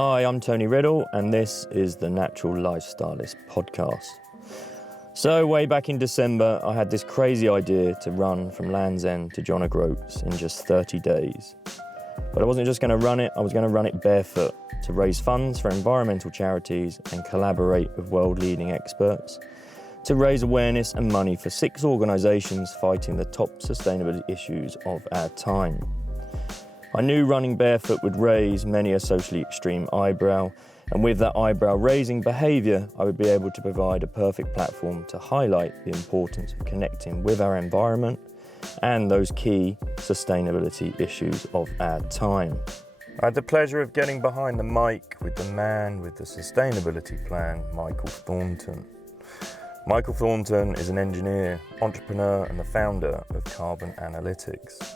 Hi, I'm Tony Riddle, and this is the Natural Lifestylist podcast. So way back in December, I had this crazy idea to run from Land's End to John O'Groats in just 30 days. But I wasn't just going to run it, I was going to run it barefoot to raise funds for environmental charities and collaborate with world-leading experts to raise awareness and money for 6 organisations fighting the top sustainability issues of our time. I knew running barefoot would raise many a socially extreme eyebrow, and with that eyebrow-raising behaviour, I would be able to provide a perfect platform to highlight the importance of connecting with our environment and those key sustainability issues of our time. I had the pleasure of getting behind the mic with the man with the sustainability plan, Micheal Thornton. Micheal Thornton is an engineer, entrepreneur, and the founder of Carbon Analytics.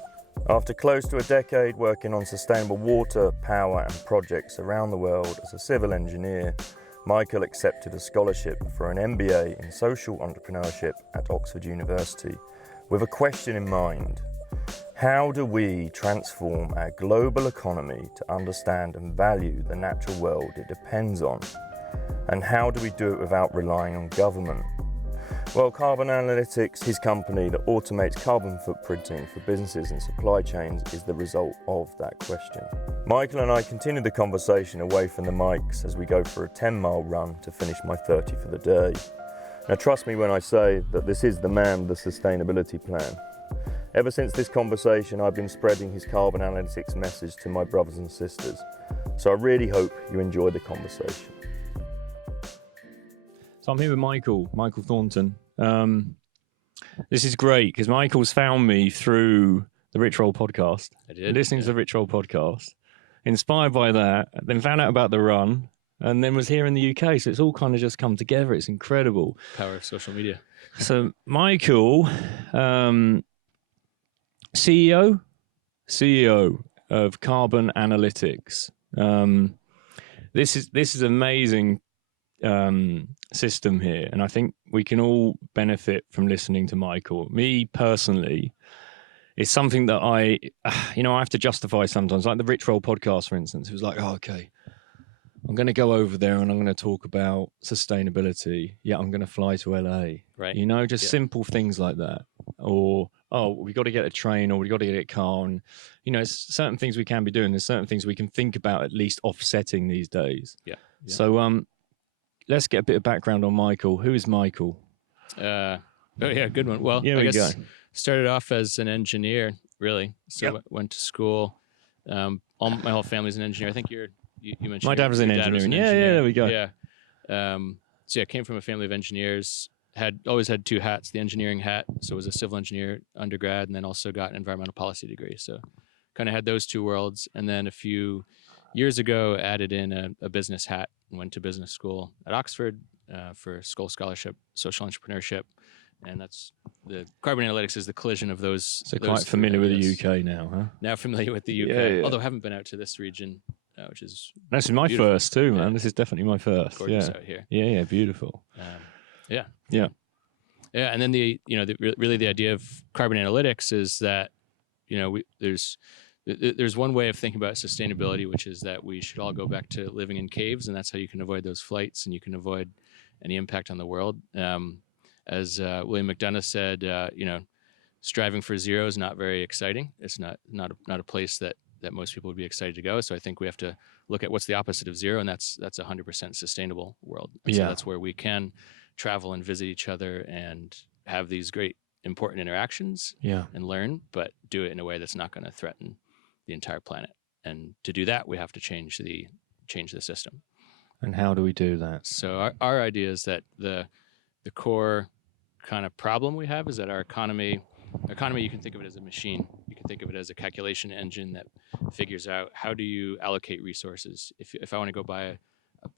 After close to a decade working on sustainable water, power and projects around the world as a civil engineer, Micheal accepted a scholarship for an MBA in social entrepreneurship at Oxford University with a question in mind. How do we transform our global economy to understand and value the natural world it depends on? And how do we do it without relying on government? Well, Carbon Analytics, his company that automates carbon footprinting for businesses and supply chains, is the result of that question. Micheal and I continue the conversation away from the mics as we go for a 10-mile run to finish my 30 for the day. Now, trust me when I say that this is the man with the sustainability plan. Ever since this conversation, I've been spreading his Carbon Analytics message to my brothers and sisters. So I really hope you enjoy the conversation. So I'm here with Micheal Thornton. This is great because Michael's found me through the Rich Roll podcast. I did. Listening to the Rich Roll podcast. Inspired by that, then found out about the run, and then was here in the UK. So it's all kind of just come together. It's incredible. Power of social media. So Micheal, CEO of Carbon Analytics. This is amazing system here, and I think we can all benefit from listening to Micheal. Me personally, it's something that I have to justify sometimes, like the Rich Roll podcast, for instance. It was like, oh, okay, I'm going to go over there and I'm going to talk about sustainability. Yeah, I'm going to fly to LA. Right. Just simple things like that. Or, oh, we got to get a train, or we got to get a car. And, it's certain things we can be doing. There's certain things we can think about at least offsetting these days. Yeah. So, let's get a bit of background on Micheal. Who is Micheal? Good one. Well, I guess started off as an engineer, really. So went to school. My whole family's an engineer. I think you mentioned my dad was in engineering. Yeah, there we go. Yeah. I came from a family of engineers. Always had 2 hats: the engineering hat, so was a civil engineer undergrad, and then also got an environmental policy degree. So kind of had those 2 worlds, and then a few years ago added in a business hat and went to business school at Oxford for Skoll Scholarship, social entrepreneurship, and that's the Carbon Analytics is the collision of those. So quite familiar with the UK now, huh? Now familiar with the UK, yeah. Although I haven't been out to this region, which is this is my beautiful. First too, man. Yeah. This is definitely my first. Gorgeous out here. Yeah, beautiful. Yeah, and then really the idea of Carbon Analytics is that there's one way of thinking about sustainability, which is that we should all go back to living in caves, and that's how you can avoid those flights and you can avoid any impact on the world. As William McDonough said, striving for zero is not very exciting. It's not a place that most people would be excited to go. So I think we have to look at what's the opposite of zero, and that's 100% sustainable world. And so that's where we can travel and visit each other and have these great important interactions and learn, but do it in a way that's not going to threaten the entire planet. And to do that, we have to change the system. And how do we do that? So our idea is that the core kind of problem we have is that our economy, you can think of it as a machine. You can think of it as a calculation engine that figures out how do you allocate resources. If I want to go buy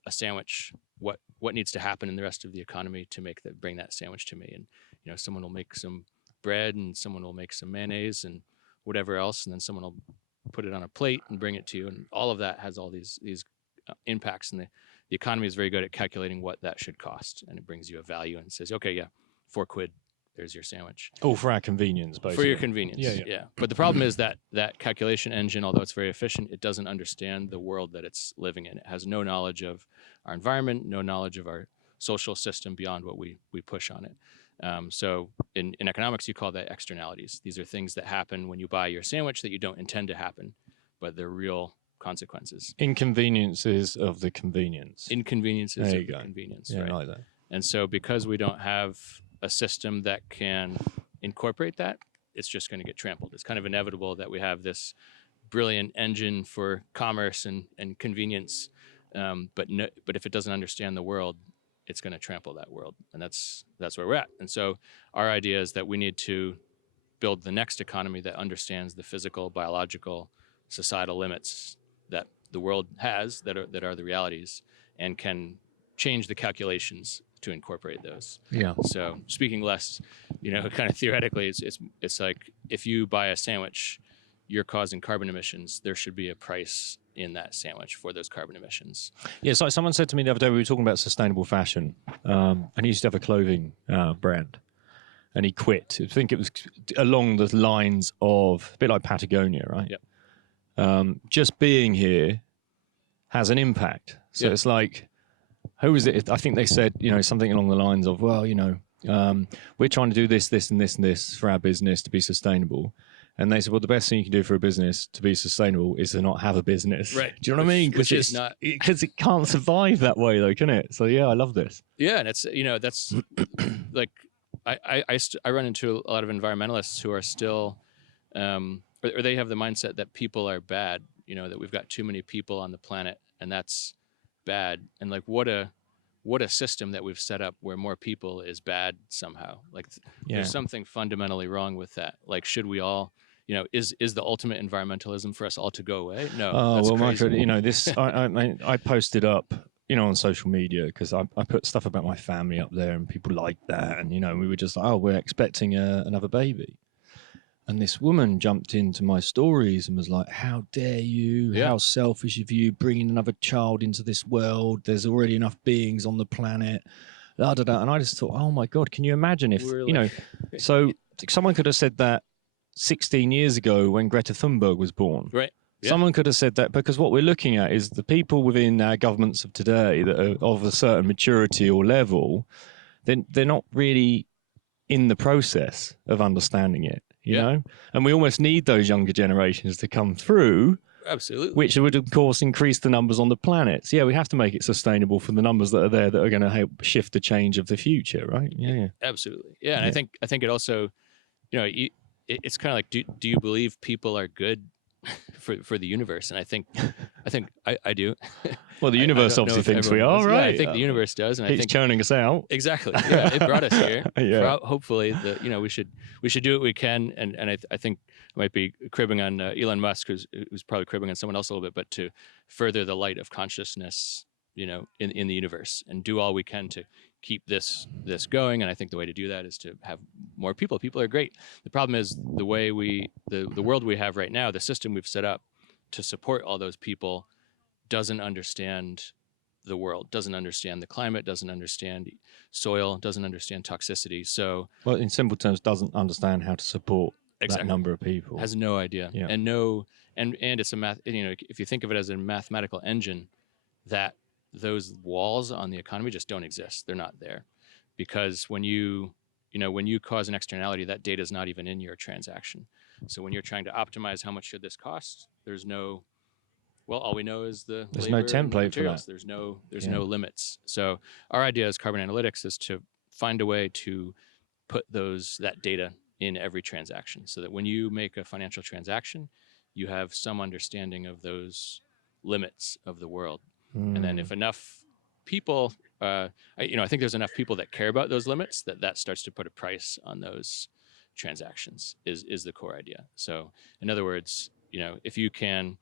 a sandwich, what needs to happen in the rest of the economy to bring that sandwich to me? And someone will make some bread, and someone will make some mayonnaise and whatever else, and then someone will put it on a plate and bring it to you, and all of that has all these impacts. And the economy is very good at calculating what that should cost, and it brings you a value and says, okay, yeah, £4 there's your sandwich. All for our convenience, basically. For your convenience, yeah. But the problem is that that calculation engine, although it's very efficient, it doesn't understand the world that it's living in. It has no knowledge of our environment, no knowledge of our social system beyond what we push on it. So in economics, you call that externalities. These are things that happen when you buy your sandwich that you don't intend to happen, but they're real consequences. Inconveniences of the convenience. Inconveniences of the convenience, yeah, right? I like that. And so because we don't have a system that can incorporate that, it's just going to get trampled. It's kind of inevitable that we have this brilliant engine for commerce and convenience, but if it doesn't understand the world, it's going to trample that world, and that's where we're at. And so our idea is that we need to build the next economy that understands the physical, biological, societal limits that the world has, that are the realities, and can change the calculations to incorporate those. Yeah. So speaking less, kind of theoretically, it's like if you buy a sandwich, you're causing carbon emissions. There should be a price in that sandwich for those carbon emissions. Yeah, it's like someone said to me the other day, we were talking about sustainable fashion, and he used to have a clothing brand, and he quit. I think it was along the lines of a bit like Patagonia, right? Yep. Just being here has an impact. So it's like, who was it? I think they said, something along the lines of, well, we're trying to do this, this, and this, and this for our business to be sustainable. And they said, well, the best thing you can do for a business to be sustainable is to not have a business. Right. Do you know what I mean? Which is not... Because it can't survive that way, though, can it? So, yeah, I love this. Yeah, and it's, that's like, I run into a lot of environmentalists who are still, or they have the mindset that people are bad, that we've got too many people on the planet, and that's bad. And like, what a system that we've set up where more people is bad somehow. Like there's something fundamentally wrong with that. Like, should we all, is the ultimate environmentalism for us all to go away? No. Oh, that's well, crazy. Michael, I posted up, on social media, because I put stuff about my family up there and people like that. And, we were just like, oh, we're expecting another baby. And this woman jumped into my stories and was like, how dare you? Yeah. How selfish of you, bringing another child into this world. There's already enough beings on the planet. Da, da, da. And I just thought, oh, my God, can you imagine if, so someone could have said that 16 years ago when Greta Thunberg was born. Right. Yeah. Someone could have said that, because what we're looking at is the people within our governments of today that are of a certain maturity or level, then they're not really in the process of understanding it. You know, and we almost need those younger generations to come through. Absolutely. Which would, of course, increase the numbers on the planet. So, yeah, we have to make it sustainable for the numbers that are there that are going to help shift the change of the future, right? Yeah. Absolutely. Yeah. And I think it also, it's kind of like, do you believe people are good for the universe? And I think I do. Well, the universe obviously thinks we are, right? Yeah, I think the universe does, and I think churning us out. Exactly. Yeah, it brought us here. Yeah. Hopefully, we should do what we can, and I think I might be cribbing on Elon Musk, who's probably cribbing on someone else a little bit, but to further the light of consciousness, in the universe, and do all we can to keep this going. And I think the way to do that is to have more people. People are great. The problem is the way the world we have right now, the system we've set up to support all those people doesn't understand the world, doesn't understand the climate, doesn't understand soil, doesn't understand toxicity. So, well, in simple terms, doesn't understand how to support that number of people. Has no idea. Yeah. And it's a math, if you think of it as a mathematical engine, that those walls on the economy just don't exist. They're not there, because when you cause an externality, that data is not even in your transaction. So when you're trying to optimize how much should this cost, there's no, well, all we know is there's no template for that. There's no limits. So our idea as carbon analytics is to find a way to put that data in every transaction, so that when you make a financial transaction, you have some understanding of those limits of the world. And then if enough people, I think there's enough people that care about those limits that starts to put a price on those transactions is the core idea. So in other words, if you can,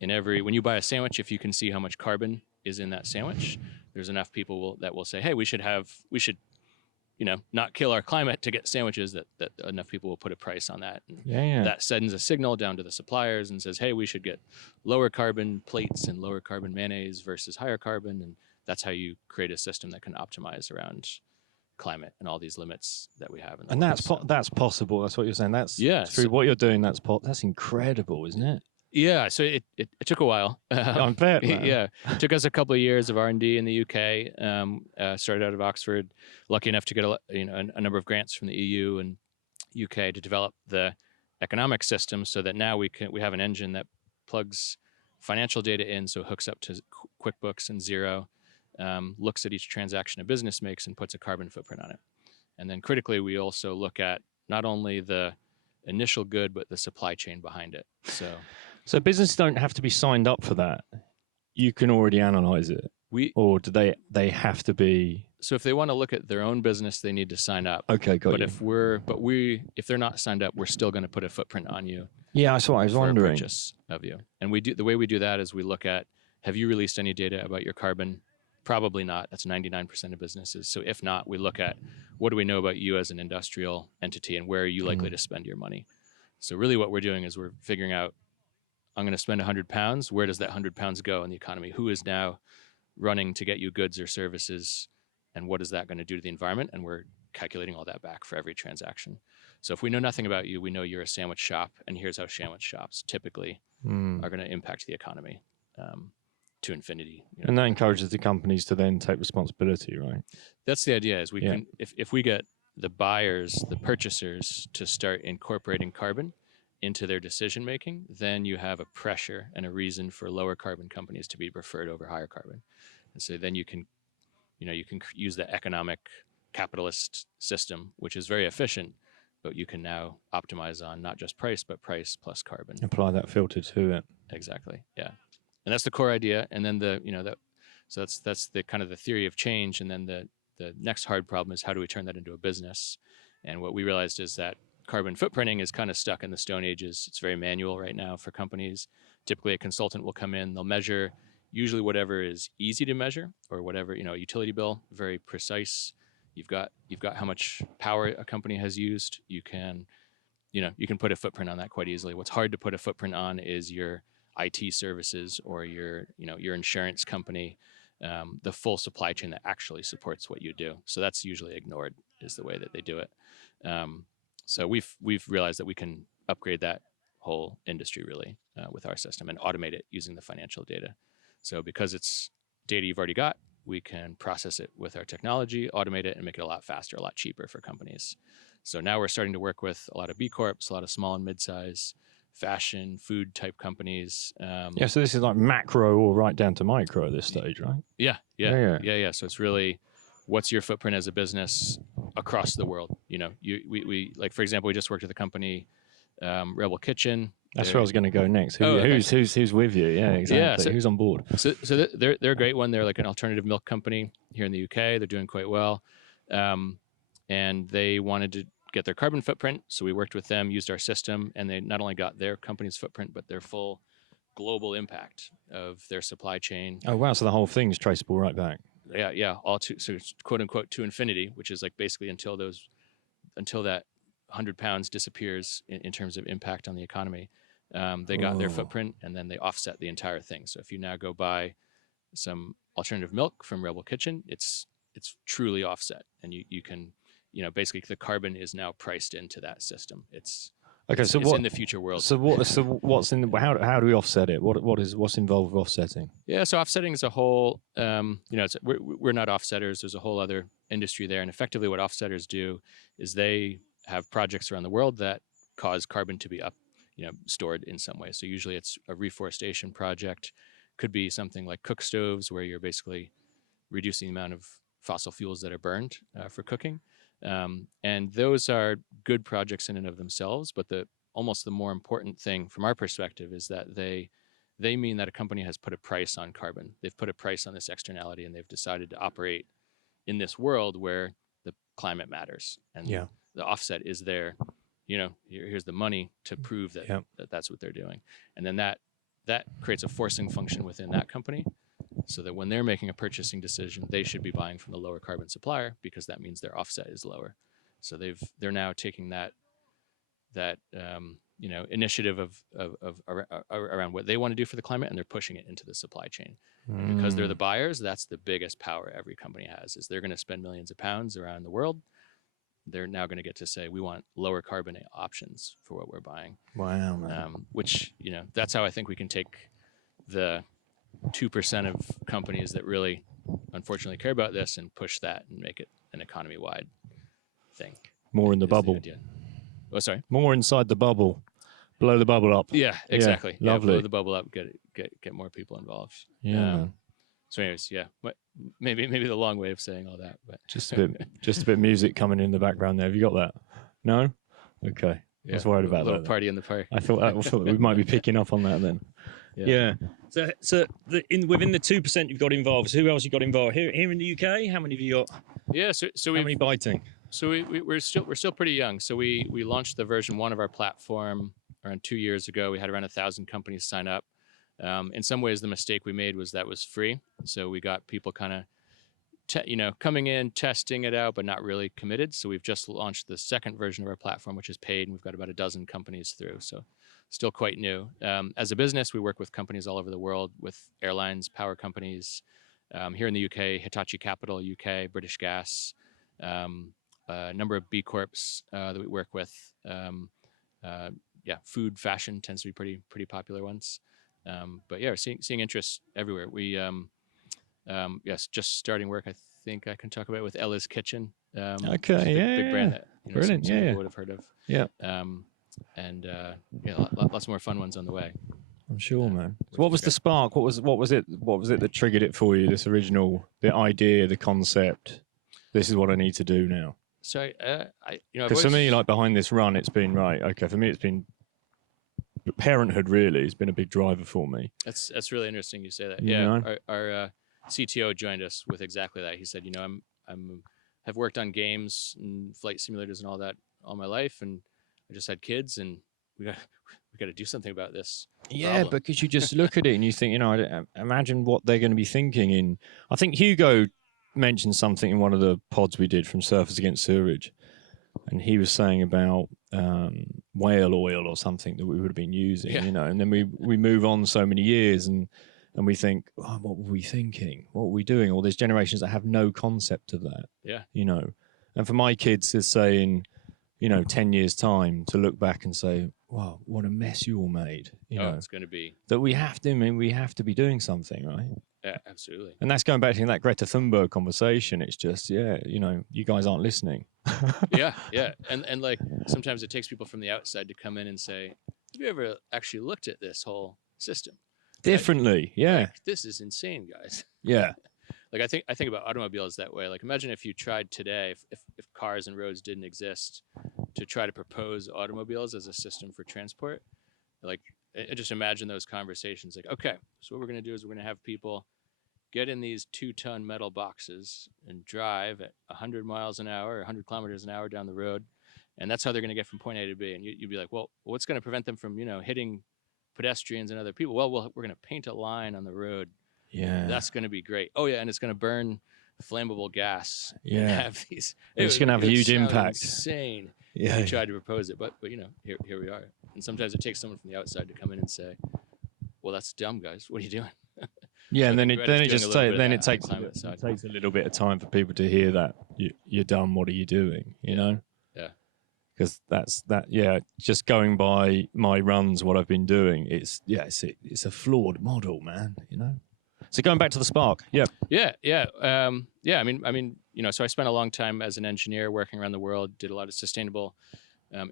when you buy a sandwich, if you can see how much carbon is in that sandwich, there's enough people that will say, hey, we should not kill our climate to get sandwiches, that enough people will put a price on that. And that sends a signal down to the suppliers and says, hey, we should get lower carbon plates and lower carbon mayonnaise versus higher carbon. And that's how you create a system that can optimize around climate and all these limits that we have in the And world. that's possible. That's what you're saying. That's Yeah, what you're doing. That's incredible, isn't it? Yeah, so it took a while. I bet, man. Yeah, it took us a couple of years of R&D in the UK. Started out of Oxford, lucky enough to get a number of grants from the EU and UK to develop the economic system, so that now we have an engine that plugs financial data in, so it hooks up to QuickBooks and Xero, looks at each transaction a business makes and puts a carbon footprint on it. And then critically, we also look at not only the initial good, but the supply chain behind it. So businesses don't have to be signed up for that. You can already analyze it. Or do they have to be? So if they want to look at their own business, they need to sign up. Okay, got but you. If they're not signed up, we're still going to put a footprint on you. Yeah, that's what I was wondering. Purchase of you. And the way we do that is we look at, have you released any data about your carbon? Probably not. That's 99% of businesses. So if not, we look at, what do we know about you as an industrial entity, and where are you likely to spend your money? So really what we're doing is we're figuring out, I'm going to spend £100. Where does that £100 go in the economy? Who is now running to get you goods or services, and what is that going to do to the environment? And we're calculating all that back for every transaction. So if we know nothing about you, we know you're a sandwich shop, and here's how sandwich shops typically are going to impact the economy to infinity. And that encourages the companies to then take responsibility, right? That's the idea. Is we can, if we get the buyers, the purchasers, to start incorporating carbon into their decision making, then you have a pressure and a reason for lower carbon companies to be preferred over higher carbon. And so then you can use the economic capitalist system, which is very efficient, but you can now optimize on not just price, but price plus carbon. Apply that filter to it. Exactly. Yeah. And that's the core idea. And then so that's the kind of the theory of change. And then the next hard problem is, how do we turn that into a business? And what we realized is that carbon footprinting is kind of stuck in the Stone Ages. It's very manual right now for companies. Typically, a consultant will come in, they'll measure usually whatever is easy to measure, or whatever, a utility bill, very precise. You've got how much power a company has used. You can put a footprint on that quite easily. What's hard to put a footprint on is your IT services, or your insurance company, the full supply chain that actually supports what you do. So that's usually ignored, is the way that they do it. So we've realized that we can upgrade that whole industry really with our system, and automate it using the financial data. So because it's data you've already got, we can process it with our technology, automate it, and make it a lot faster, a lot cheaper for companies. So now we're starting to work with a lot of B Corps, a lot of small and mid-size fashion, food type companies. So this is like macro or right down to micro at this stage, right? Yeah. So it's really, what's your footprint as a business across the world? We like, for example, we just worked with a company, Rebel Kitchen. That's where I was going to go next. Who's with you? Yeah, exactly. Yeah, so, who's on board? So they're a great one. They're like an alternative milk company here in the UK. They're doing quite well, and they wanted to get their carbon footprint. So we worked with them, used our system, and they not only got their company's footprint, but their full global impact of their supply chain. Oh wow! So the whole thing is traceable right back. Yeah. So quote unquote to infinity, which is like basically until that £100 disappears in terms of impact on the economy. They got their footprint, and then they offset the entire thing. So if you now go buy some alternative milk from Rebel Kitchen, it's truly offset, and you can, basically the carbon is now priced into that system. It's in the future world. So what's in how do we offset it? What's involved with offsetting? Yeah, so offsetting is a whole, we're not offsetters. There's a whole other industry there, and effectively what offsetters do is they have projects around the world that cause carbon to be stored in some way. So usually it's a reforestation project, could be something like cook stoves, where you're basically reducing the amount of fossil fuels that are burned for cooking. And those are good projects in and of themselves, but almost the more important thing from our perspective is that they mean that a company has put a price on carbon. They've put a price on this externality, and they've decided to operate in this world where the climate matters, and the offset is there. Here's the money to prove that that's what they're doing. And then that creates a forcing function within that company, so that when they're making a purchasing decision, they should be buying from the lower carbon supplier, because that means their offset is lower. So they're now taking that initiative of around what they want to do for the climate, and they're pushing it into the supply chain. And because they're the buyers, that's the biggest power every company has, is they're going to spend millions of pounds around the world. They're now going to get to say, we want lower carbon options for what we're buying. Wow, man. Which, that's how I think we can take the 2% of companies that really, unfortunately, care about this and push that and make it an economy-wide thing. More in the bubble. Oh, sorry. More inside the bubble. Blow the bubble up. Yeah, exactly. Yeah, lovely. Blow the bubble up. Get more people involved. Yeah. Man. So, anyways, maybe the long way of saying all that, but just a bit of music coming in the background there. Have you got that? No. Okay. I was worried about that. A little party in the park. I thought we might be picking up on that then. Yeah. So within the 2% you've got involved, who else you got involved here in the UK? How many have you got? Yeah. So how many biting? So we're still pretty young. So we launched the version 1 of our platform around 2 years ago. We had around 1,000 companies sign up. In some ways, the mistake we made was that was free. So we got people kind of, coming in, testing it out, but not really committed. So we've just launched the second version of our platform, which is paid, and we've got about a dozen companies through. So still quite new. As a business, we work with companies all over the world, with airlines, power companies. Here in the UK, Hitachi Capital, UK, British Gas, a number of B Corps that we work with. Food, fashion tends to be pretty popular ones. But yeah, we're seeing interest everywhere. We just starting work. I think I can talk about it with Ella's Kitchen. Big brand that brilliant. Some people would have heard of. Yeah. Lots more fun ones on the way. I'm sure, man. So what was the spark? What was it that triggered it for you? This original, the idea, the concept. This is what I need to do now. So because for me, like behind this run, it's been right. Okay, for me, it's been parenthood. Really, it's been a big driver for me. That's really interesting you say that. Our CTO joined us with exactly that. He said, have worked on games and flight simulators and all that all my life, and I just had kids, and we got to do something about this. Yeah, problem. Because you just look at it and you think, imagine what they're going to be thinking. I think Hugo mentioned something in one of the pods we did from Surfers Against Sewerage, and he was saying about whale oil or something that we would have been using, and then we move on so many years and we think, what were we thinking? What were we doing? All these generations that have no concept of that. Yeah. And for my kids to say in 10 years time to look back and say, wow, what a mess you all made. It's going to be that we have to be doing something, right? Yeah, absolutely. And that's going back to that Greta Thunberg conversation. It's just, you guys aren't listening. Yeah. And like sometimes it takes people from the outside to come in and say, have you ever actually looked at this whole system differently? Yeah. This is insane, guys. Yeah. Like I think about automobiles that way. Like imagine if you tried today, if cars and roads didn't exist, to try to propose automobiles as a system for transport. Like I just imagine those conversations. Like, okay, so what we're going to do is we're going to have people get in these 2-ton metal boxes and drive at 100 miles an hour, or 100 kilometers an hour down the road, and that's how they're going to get from point A to B. And you'd be like, well, what's going to prevent them from hitting pedestrians and other people? Well, we're going to paint a line on the road. Yeah, that's going to be great. Oh yeah, and it's going to burn flammable gas. Yeah, have these. It's going to have a huge impact. Insane. Yeah, we tried to propose it, but here we are. And sometimes it takes someone from the outside to come in and say, "Well, that's dumb, guys. What are you doing?" Yeah, so and then it takes a little bit of time for people to hear that you're dumb. What are you doing? Yeah. Because that's that. Yeah, just going by my runs, what I've been doing. It's a flawed model, man. So going back to the spark, yeah. I mean, so I spent a long time as an engineer working around the world, did a lot of sustainable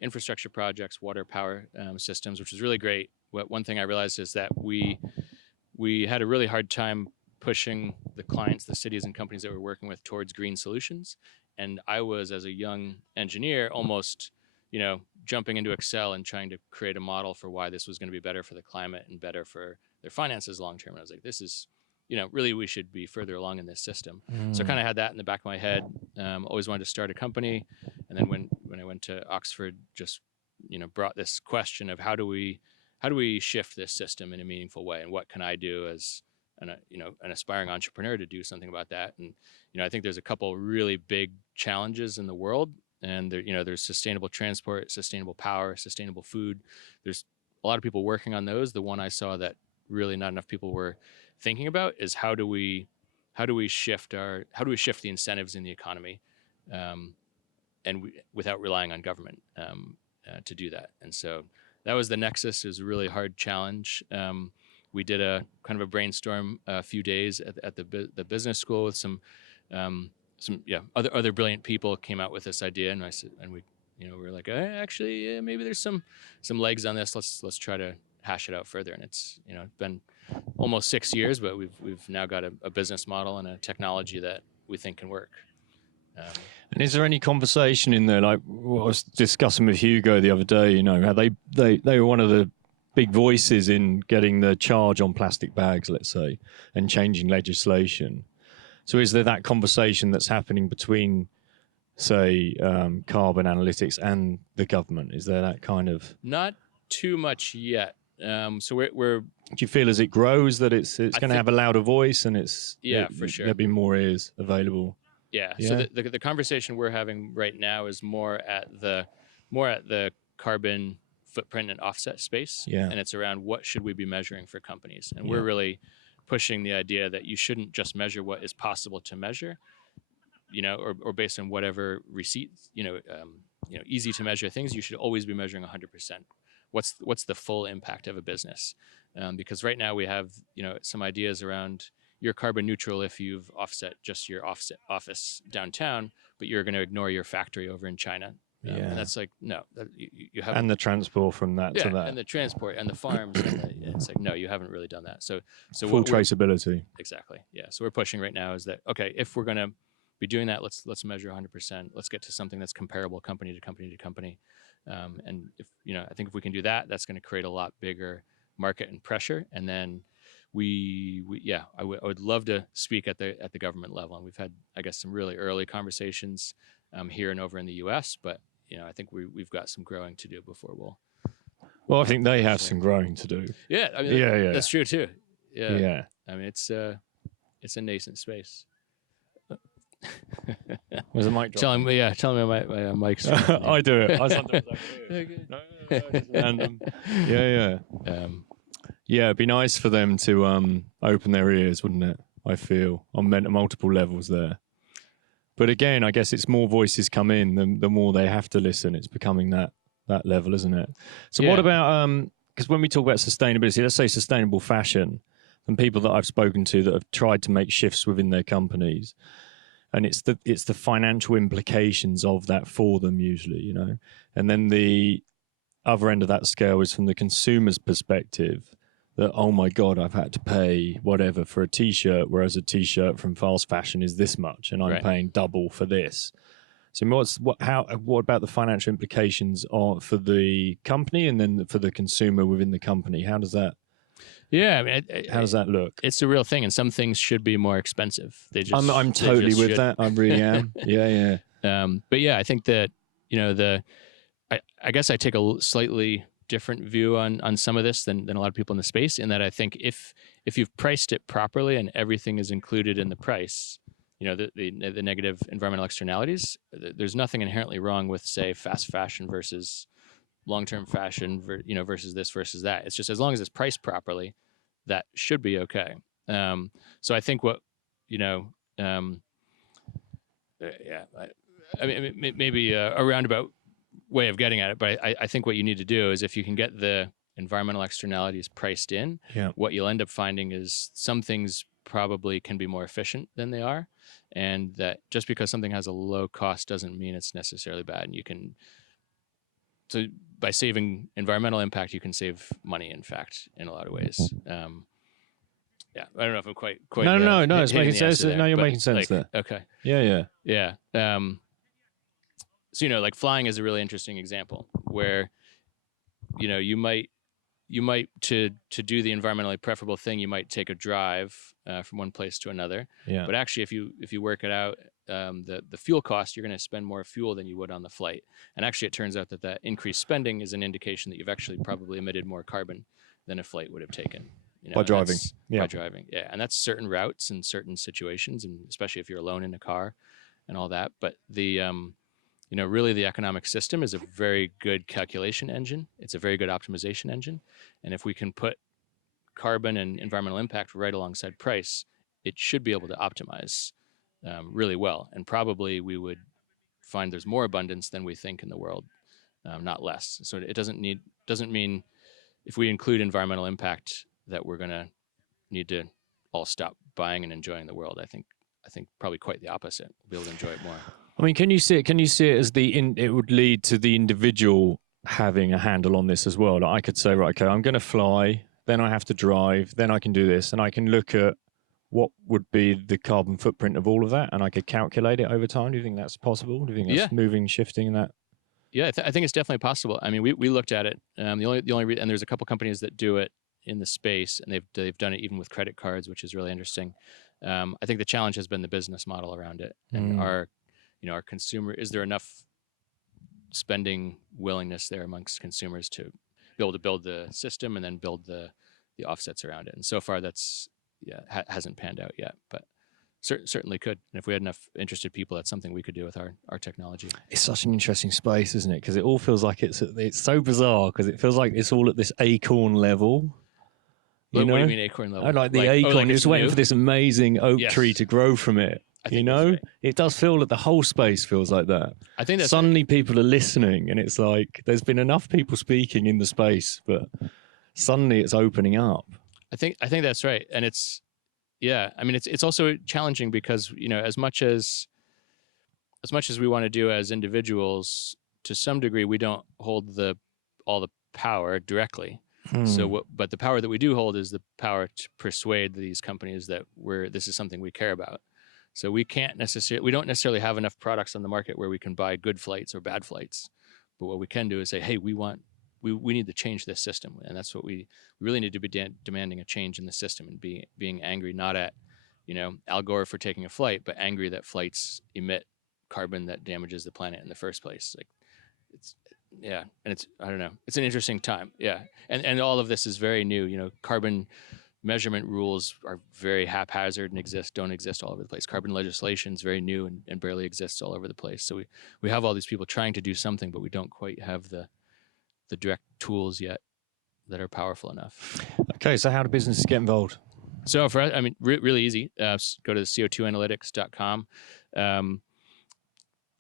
infrastructure projects, water, power systems, which was really great. One thing I realized is that we had a really hard time pushing the clients, the cities and companies that we're working with towards green solutions. And I was, as a young engineer, almost, jumping into Excel and trying to create a model for why this was going to be better for the climate and better for their finances long term. And I was like, this is, really we should be further along in this system. So I kind of had that in the back of my head. Always wanted to start a company. And then when I went to Oxford, just, brought this question of how do we shift this system in a meaningful way? And what can I do as an aspiring entrepreneur to do something about that? And, I think there's a couple really big challenges in the world and there, there's sustainable transport, sustainable power, sustainable food. There's a lot of people working on those. The one I saw that really not enough people were thinking about is how do we shift the incentives in the economy, without relying on government to do that. And so that was the nexus. It was a really hard challenge. We did a kind of a brainstorm a few days at the business school with some other brilliant people came out with this idea, and we were like, actually, maybe there's some legs on this. Let's try to hash it out further. And it's been almost 6 years, but we've now got a business model and a technology that we think can work. And is there any conversation in there, like what I was discussing with Hugo the other day, how they were one of the big voices in getting the charge on plastic bags, let's say, and changing legislation. So is there that conversation that's happening between, say, carbon analytics and the government? Is there that kind of... Not too much yet. So we're... Do you feel as it grows that it's going to have a louder voice, and for sure, there'll be more ears available? Yeah. So the conversation we're having right now is more at the carbon footprint and offset space. Yeah. And it's around what should we be measuring for companies. And we're really pushing the idea that you shouldn't just measure what is possible to measure, or based on whatever receipts, easy to measure things. You should always be measuring 100%. What's the full impact of a business? Because right now we have, some ideas around you're carbon neutral if you've offset just your office downtown, but you're going to ignore your factory over in China. And that's like, no, you haven't. And the transport from that to that. And the transport and the farms. It's like, no, you haven't really done that. So full traceability. Exactly. Yeah. So we're pushing right now is that, okay, if we're going to be doing that, let's measure 100%. Let's get to something that's comparable company to company to company. And if, I think if we can do that, that's going to create a lot bigger market and pressure. And then I would love to speak at the government level. And we've had, I guess, some really early conversations here and over in the US, but I think we've got some growing to do before we'll. Well, I think they have some growing to do. Yeah, I mean, that's true too. Yeah. I mean, it's a nascent space. Was a mic drop? Tell me my mic's. I do it. I sometimes no, just random. Yeah. Yeah, it'd be nice for them to open their ears, wouldn't it? I feel on multiple levels there. But again, I guess it's more voices come in, the more they have to listen. It's becoming that level, isn't it? So what about, because when we talk about sustainability, let's say sustainable fashion, and people that I've spoken to that have tried to make shifts within their companies, and it's the financial implications of that for them usually, and then the other end of that scale is from the consumer's perspective, that, oh my God, I've had to pay whatever for a t-shirt, whereas a t-shirt from fast fashion is this much, and I'm paying double for this. So what about the financial implications for the company and then for the consumer within the company? How does that? Yeah, I mean, how does that look? It's a real thing, and some things should be more expensive. I'm totally with that. I really am. Yeah. But yeah, I think that I guess I take a slightly different view on some of this than a lot of people in the space, in that I think if you've priced it properly and everything is included in the price, the negative environmental externalities, there's nothing inherently wrong with, say, fast fashion versus long-term fashion, versus this versus that. It's just as long as it's priced properly, that should be okay. So I think what I mean, maybe a roundabout way of getting at it, but I think what you need to do is, if you can get the environmental externalities priced in, what you'll end up finding is some things probably can be more efficient than they are, and that just because something has a low cost doesn't mean it's necessarily bad. And so by saving environmental impact, you can save money, in fact, in a lot of ways. I don't know if I'm quite. No, it's making sense. There, no, you're making sense there. Okay. Yeah. So like flying is a really interesting example where you might to do the environmentally preferable thing, you might take a drive from one place to another. Yeah. But actually, if you work it out, the fuel cost, you're going to spend more fuel than you would on the flight. And actually, it turns out that increased spending is an indication that you've actually probably emitted more carbon than a flight would have taken. By driving. By driving, yeah. And that's certain routes and certain situations, and especially if you're alone in a car and all that. But really the economic system is a very good calculation engine. It's a very good optimization engine. And if we can put carbon and environmental impact right alongside price, it should be able to optimize really well. And probably we would find there's more abundance than we think in the world, not less. So it doesn't mean if we include environmental impact that we're going to need to all stop buying and enjoying the world. I think probably quite the opposite. We'll be able to enjoy it more. I mean, can you see it as it would lead to the individual having a handle on this as well? Like I could say, right, okay, I'm going to fly, then I have to drive, then I can do this, and I can look at what would be the carbon footprint of all of that, and I could calculate it over time. Do you think that's possible? Do you think that's moving, shifting in that? Yeah, I think it's definitely possible. I mean, we looked at it. The only and there's a couple companies that do it in the space, and they've done it even with credit cards, which is really interesting. I think the challenge has been the business model around it, and our consumer. Is there enough spending willingness there amongst consumers to be able to build the system and then build the offsets around it? And so far, that's hasn't panned out yet, but certainly could. And if we had enough interested people, that's something we could do with our technology. It's such an interesting space, isn't it? Because it all feels like it's so bizarre, because it feels like it's all at this acorn level. What do you mean acorn level? I like the acorn. You're just waiting for this amazing oak tree to grow from it. Right. It does feel that the whole space feels like that. I think that's suddenly people are listening, and it's like there's been enough people speaking in the space, but suddenly it's opening up. I think that's right, and it's I mean it's also challenging because as much as we want to do as individuals, to some degree we don't hold all the power directly. So but the power that we do hold is the power to persuade these companies that this is something we care about. So we don't necessarily have enough products on the market where we can buy good flights or bad flights. But what we can do is say, hey, we need to change this system. And that's what we really need to be demanding, a change in the system, and being angry, not at, Al Gore for taking a flight, but angry that flights emit carbon that damages the planet in the first place. Like and I don't know, it's an interesting time. And all of this is very new. Carbon measurement rules are very haphazard and don't exist all over the place. Carbon legislation is very new and barely exists all over the place. So we have all these people trying to do something, but we don't quite have the direct tools yet that are powerful enough. Okay, so how do businesses get involved? So for us, I mean, really easy. Go to co2analytics.com.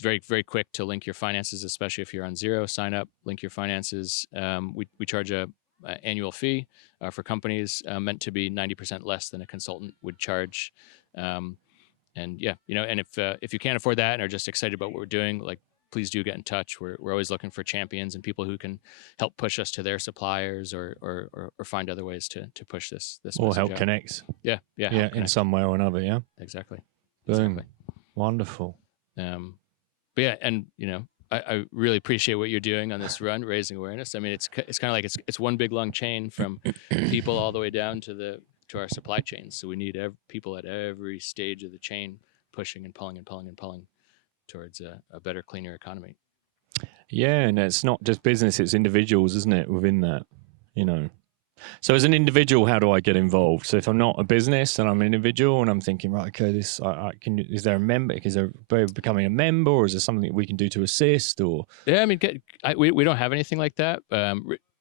Very, very quick to link your finances, especially if you're on zero. Sign up, link your finances. We charge a annual fee for companies, meant to be 90% less than a consultant would charge. And if you can't afford that and are just excited about what we're doing, like, please do get in touch. We're always looking for champions and people who can help push us to their suppliers or find other ways to push this or help out. Connect. Yeah, in some way or another. Yeah, exactly. Boom. Exactly. Wonderful. But yeah, and I really appreciate what you're doing on this run, raising awareness. I mean, it's kind of like it's one big long chain from people all the way down to our supply chains. So we need people at every stage of the chain pushing and pulling and pulling and pulling towards a better, cleaner economy. Yeah, and it's not just business; it's individuals, isn't it? Within that, So as an individual, how do I get involved? So if I'm not a business and I'm an individual and I'm thinking, right, okay, is there a member? Is there becoming a member, or is there something that we can do to assist? Or I mean, we don't have anything like that.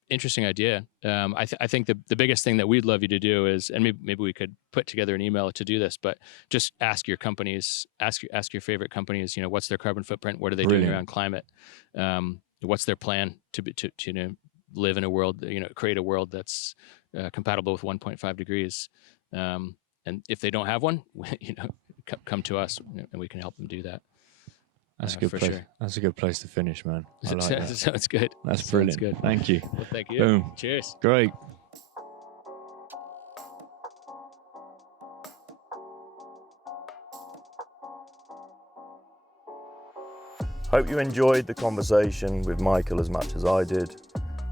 Interesting idea. I think the biggest thing that we'd love you to do is, and maybe we could put together an email to do this, but just ask your companies, ask your favorite companies, what's their carbon footprint? What are they doing around climate? What's their plan to live in a world, create a world that's compatible with 1.5 degrees. And if they don't have one, come to us and we can help them do that. That's a good place. Sure. That's a good place to finish, man. I like that. Sounds good. That's brilliant. Sounds good. Thank you. Well, thank you. Boom. Cheers. Great. Hope you enjoyed the conversation with Micheal as much as I did.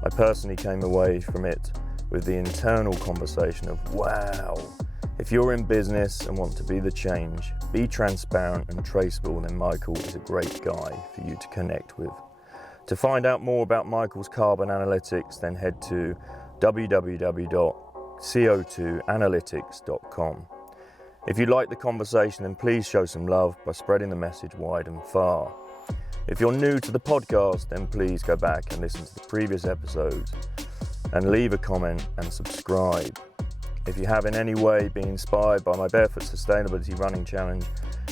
I personally came away from it with the internal conversation of, wow, if you're in business and want to be the change, be transparent and traceable, then Micheal is a great guy for you to connect with. To find out more about Micheal's carbon analytics, then head to www.co2analytics.com. If you like the conversation, then please show some love by spreading the message wide and far. If you're new to the podcast, then please go back and listen to the previous episodes and leave a comment and subscribe. If you have in any way been inspired by my Barefoot Sustainability Running Challenge,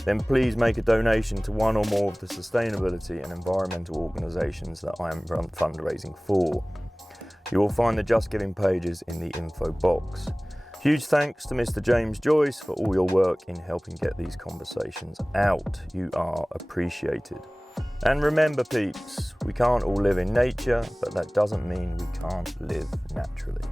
then please make a donation to one or more of the sustainability and environmental organisations that I am fundraising for. You will find the Just Giving pages in the info box. Huge thanks to Mr. James Joyce for all your work in helping get these conversations out. You are appreciated. And remember, peeps, we can't all live in nature, but that doesn't mean we can't live naturally.